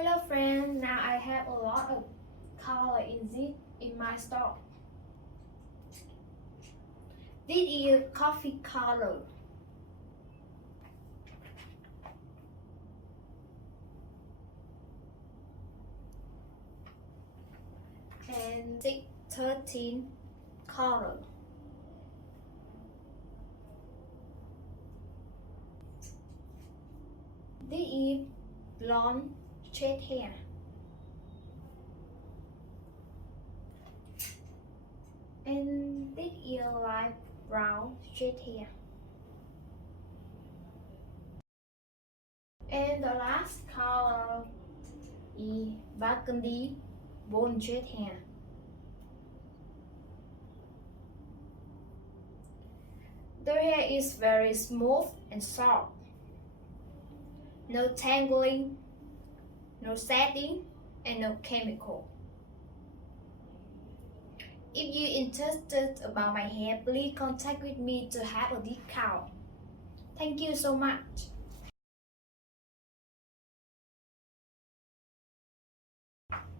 Hello friends, now I have a lot of color in my store. This is coffee color. And 13 color. This is blonde straight hair. And this is light brown straight hair. And the last color is burgundy blonde straight hair. The hair is very smooth and soft. No tangling, no setting, and no chemical. If you're interested about my hair, please contact with me to have a discount. Thank you so much.